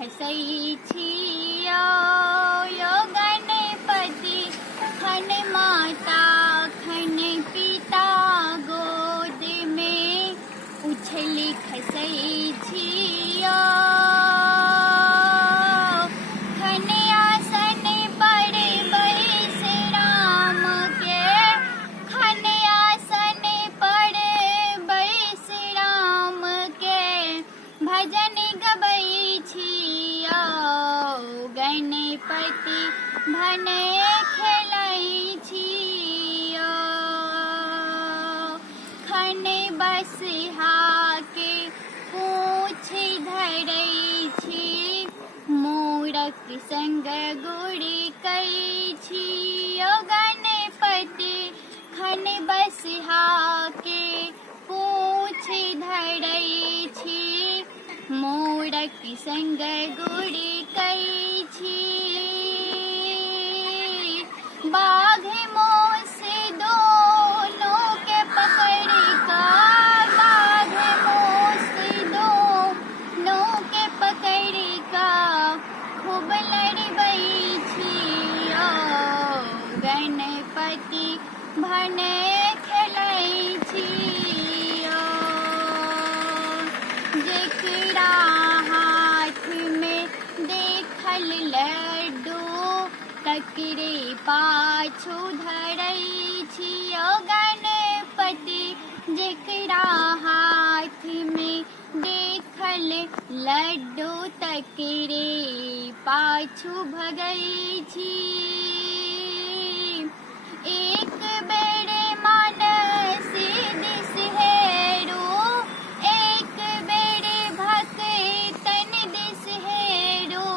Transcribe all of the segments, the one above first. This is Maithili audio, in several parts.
खसई छियो यो गणपति खन माता खन पिता गोद में उछली खसई छियो खन आसन पर बैस राम के खन आसन पर बैस राम के भजन गबै छियो गणपति भने खेलै छियो खन बसहा के पूछ धरै छी मूरख संग गुड़ी कै छियो गणपति खन बसहा के पूछ धरै छी मूरख संग गुड़ी कै छी बाघ मोस दोनों के पकड़ का बाघ मोस दोनों के पकड़ का खूब लड़बै छियो गणपति भने खेलै छियो जेकरा हाथ में देखल लड्डू तकरे पाछू धरै छियो गणपति जेकरा हाथ में देखल लड्डू तकरे पाछू भगै छी एक बेर मानस दिस हेरू एक बेर भक्तन दिस हेरू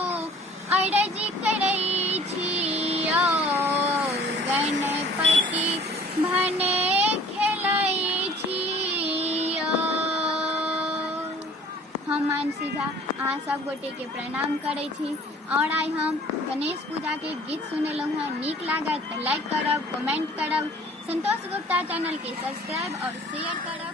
अरज करै छियो गणपति भने खेलै छियो। हम मानसी झा अहाँ सब गोटे के प्रणाम करै छी और आइ हम गणेश पूजा के गीत सुनेलहुँ हैं नीक लागत तो लाइक करब कमेंट करब संतोष गुप्ता चैनल के सब्सक्राइब और शेयर करब।